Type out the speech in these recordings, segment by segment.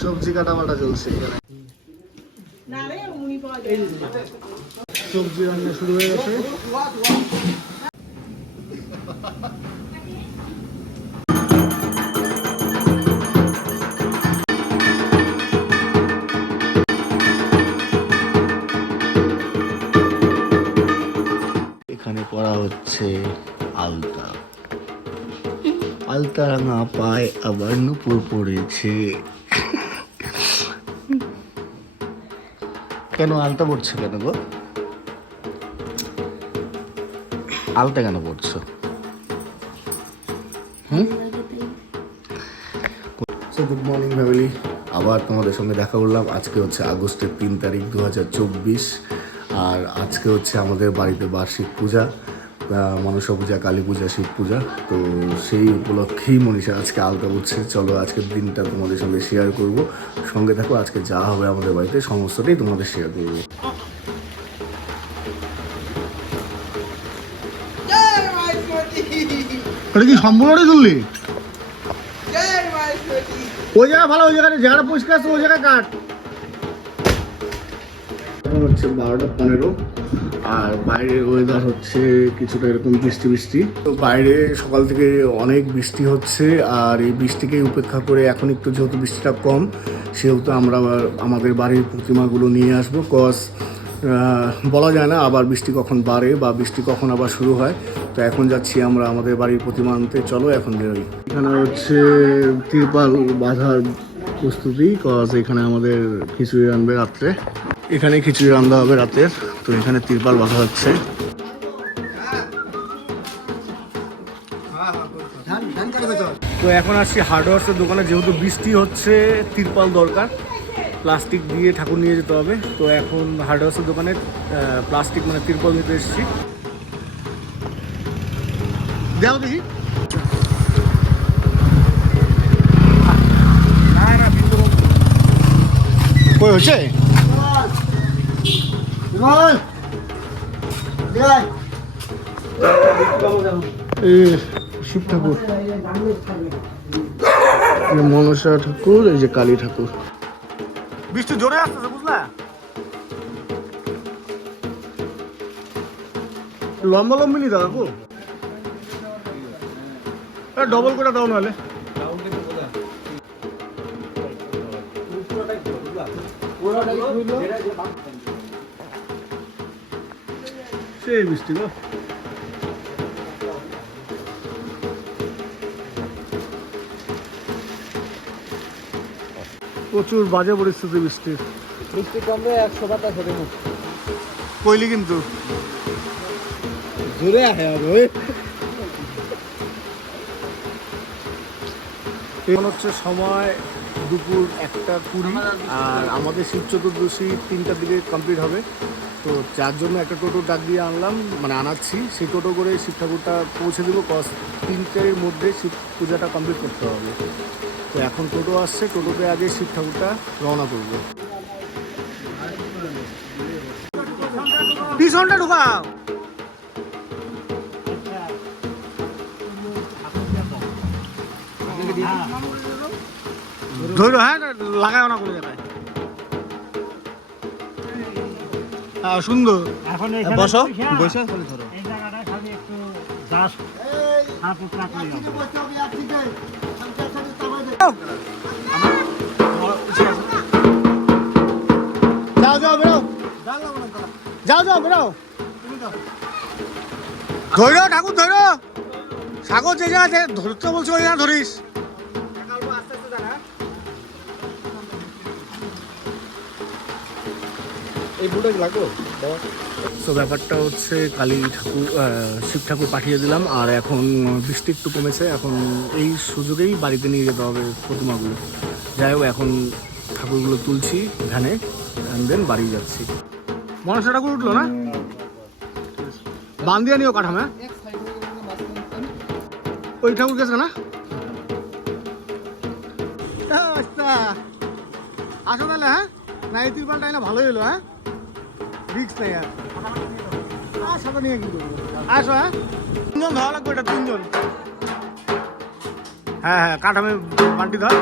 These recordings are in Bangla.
সবজি কাটা বাটা চলছে এখানে। সবজি রান্না শুরু হয়ে গেছে। এখানে পড়া হচ্ছে আলতা। আলতা রাঙা পায়, আবার নুপুর পড়েছে। কেন আলতা পড়ছো কেন গো? আলতা কেন পড়ছো? হুম? সো গুড মর্নিং ফ্যামিলি আবার তোমাদের সঙ্গে দেখা করলাম। আজকে হচ্ছে আগস্টের তিন তারিখ দু হাজার চব্বিশ। আর আজকে হচ্ছে আমাদের বাড়িতে বার্ষিক পূজা। মনসা পূজা কালী পূজা শিব পূজা তো সেই উপলক্ষেই মনীষা আজকে আলতা উঠছে চলো আজকের দিনটা তোমাদের সঙ্গে শেয়ার করব। সঙ্গে থাকো আজকে যা হবে আমাদের বাড়িতে সমস্তটাই তোমাদের শেয়ার করব। এটা কি সম্পূর্ণটাই তুললি ওই জায়গা ভালো ওই জায়গাটা জায়গাটা পরিষ্কার আছে ওই জায়গায় কাট। হচ্ছে বারোটা পনেরো। আর বাইরের ওয়েদার হচ্ছে কিছুটা এরকম বৃষ্টি বৃষ্টি। তো বাইরে সকাল থেকে অনেক বৃষ্টি হচ্ছে, আর এই বৃষ্টিকে উপেক্ষা করে এখন একটু যেহেতু বৃষ্টিটা কম, সেহেতু আমরা আমাদের বাড়ির প্রতিমাগুলো নিয়ে আসব। কজ বলা যায় না আবার বৃষ্টি কখন বাড়ে বা বৃষ্টি কখন আবার শুরু হয়। তো এখন যাচ্ছি আমরা আমাদের বাড়ির প্রতিমা আনতে। চলো এখন বেরোই। এখানে হচ্ছে তিরপাল বাঁধার প্রস্তুতি কজ এখানে আমাদের খিচুড়ি রানবে রাত্রে। এখানে খিচুড়ি রান্না হবে রাতের। তো এখানে তিরপাল বাঁধা হচ্ছে। তো এখন আসছি হার্ডওয়ার্সের দোকানে যেহেতু বৃষ্টি হচ্ছে তিরপাল দরকার। প্লাস্টিক দিয়ে ঠাকুর নিয়ে যেতে হবে। তো এখন হার্ডওয়ার্সের দোকানে প্লাস্টিক মানে তিরপাল নিতে এসেছি। দেও দেখি। কই হচ্ছে এই শিব ঠাকুর। এই মনসা ঠাকুর এই যে কালী ঠাকুর। বৃষ্টি জোরে আসতেছে বুঝলা? লম্বা লম্বি নি দাদা ডবল করে দাও নাহলে। সেই বৃষ্টি গো প্রচুর বাজে পরিস্থিতি বৃষ্টির বৃষ্টি কমবে একশো বাতাস হবে কইলি কিন্তু। জোরে আহে আর এখন হচ্ছে সময় দুপুর একটা কুড়ি আর আমাদের শিব চতুর্দশী তিনটার দিকে কমপ্লিট হবে। তো যার জন্য একটা টোটো ডাক দিয়ে আনলাম মানে আনাচ্ছি। সেই টোটো করে শিব ঠাকুরটা পৌঁছে দেবো কস তিনটের মধ্যে শিব পূজাটা কমপ্লিট করতে হবে। তো এখন টোটো আসছে, টোটোতে আগে শিব ঠাকুরটা রওনা করব। ধরো হ্যাঁ লাগাও না কোনো জায়গায়। সুন্দর এখন বসো। বসে করে ধরো। এই জায়গাটা খালি একটু জাস্ট হাত উঠা করে যাও। যাও বেরো। যাও যাও বেরো। ধৈর ঠাকুর ধরো। সাগর যে জায়গা ধরতে বলছো ওই জায়গা ধরিস? এই তো ব্যাপারটা হচ্ছে কালী ঠাকুর শিব ঠাকুর পাঠিয়ে দিলাম, আর এখন বৃষ্টি একটু কমেছে, এখন এই সুযোগেই বাড়িতে নিয়ে যেতে হবে প্রতিমাগুলো। যাই হোক, এখন ঠাকুরগুলো তুলছি ভ্যানে দেন বাড়ি যাচ্ছি। মনসা ঠাকুর উঠল না? বান্দিয়া নিও কাঠাম হ্যাঁ? ওই ঠাকুর গেছে না? আসো তাহলে হ্যাঁ? না এই না ভালোই হলো হ্যাঁ? রিক্স নাই আর। আর সাথে নিয়ে কিন্তু আসো হ্যাঁ? তিনজন ধরা লাগবে এটা, তিনজন। হ্যাঁ হ্যাঁ কাঠামে বান্টি ধর।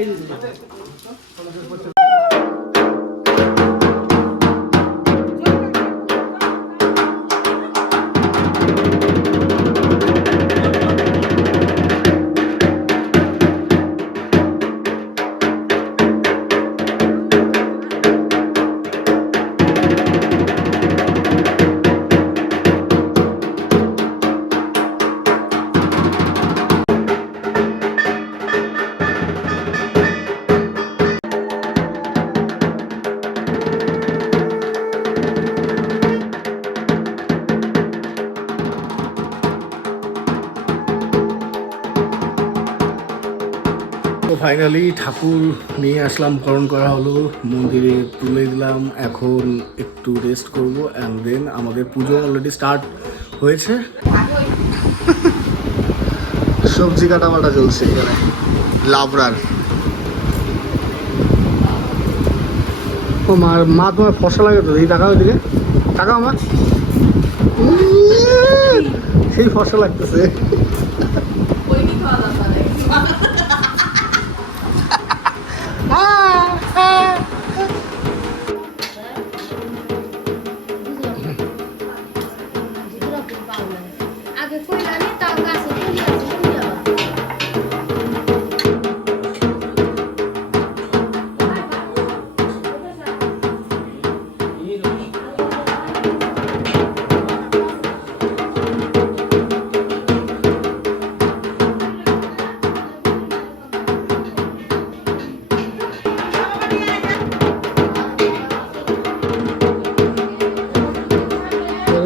eles matam. ফাইনালি ঠাকুর নিয়ে আসলাম করণ করা হলো, মন্দিরে তুলে দিলাম, এখন একটু রেস্ট করব অ্যান্ড দেন আমাদের পুজো অলরেডি স্টার্ট হয়েছে। সবজি কাটা বাটা চলছে এখানে, লাবড়ার। ও মা মা, তোমার ফসা লাগে তো এই টাকা ওইদিকে টাকা আমার সেই ফসা লাগতেছে।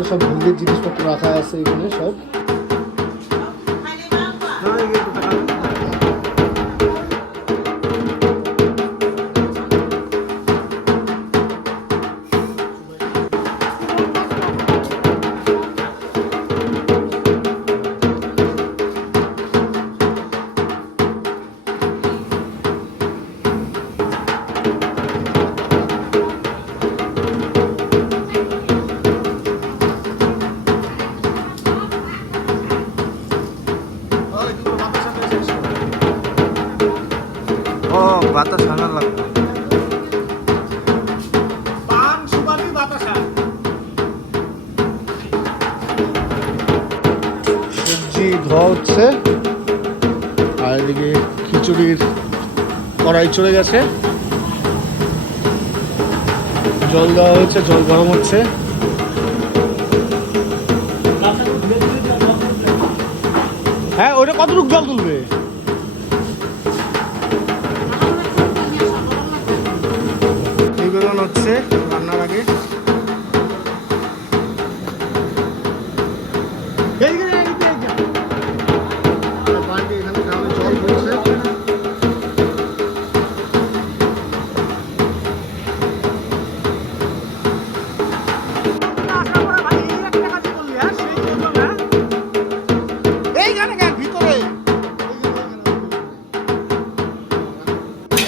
সব হলদির জিনিসপত্র রাখা আছে এখানে সব। ধোয়া হচ্ছে। আর এদিকে খিচুড়ির কড়াই চলে গেছে। জল দেওয়া হয়েছে, জল গরম হচ্ছে। হ্যাঁ ওটা কতটুকু জল তুলবে?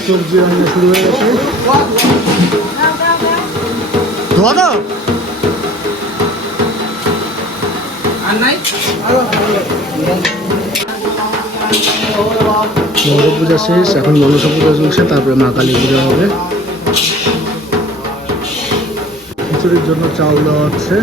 সবজি রান্না শুরু হয়ে গেছে। ধোয়া দাও। মনসা পূজা শেষ এখন মনসা পূজা চলছে তারপরে মা কালী পূজা হবে। খিচুড়ির জন্য চাউল দেওয়া হচ্ছে।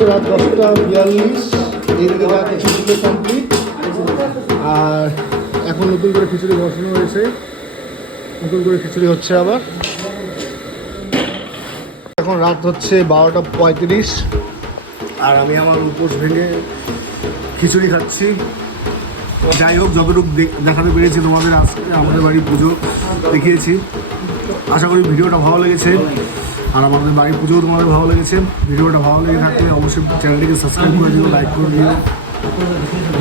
রাত দশটা বিয়াল্লিশ এইদিকে যা খিচুড়ি কমপ্লিট আর এখন নতুন করে খিচুড়ি বসানো হয়েছে। নতুন করে খিচুড়ি হচ্ছে আবার। এখন রাত হচ্ছে বারোটা পঁয়ত্রিশ। আর আমি আমার উপোস ভেঙে খিচুড়ি খাচ্ছি। যাই হোক, যতটুকু দেখ- দেখাতে পেরেছি তোমাদের আজকে, আমাদের বাড়ির পুজো দেখিয়েছি। আশা করি ভিডিওটা ভালো লেগেছে। আর আমাদের বাড়ির পুজোও তোমাদের ভালো লেগেছে। ভিডিওটা ভালো লেগে থাকলে অবশ্যই চ্যানেলটিকে সাবস্ক্রাইব করে দিও লাইক করে দিও।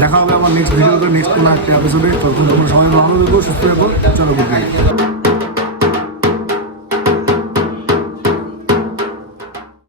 দেখা হবে আমার নেক্সট ভিডিওতে নেক্সট কোনো একটা এপিসোডে তখন তোমরা সবাই ভালো থেকো, সুস্থ থাকো। চলো গুড নাইট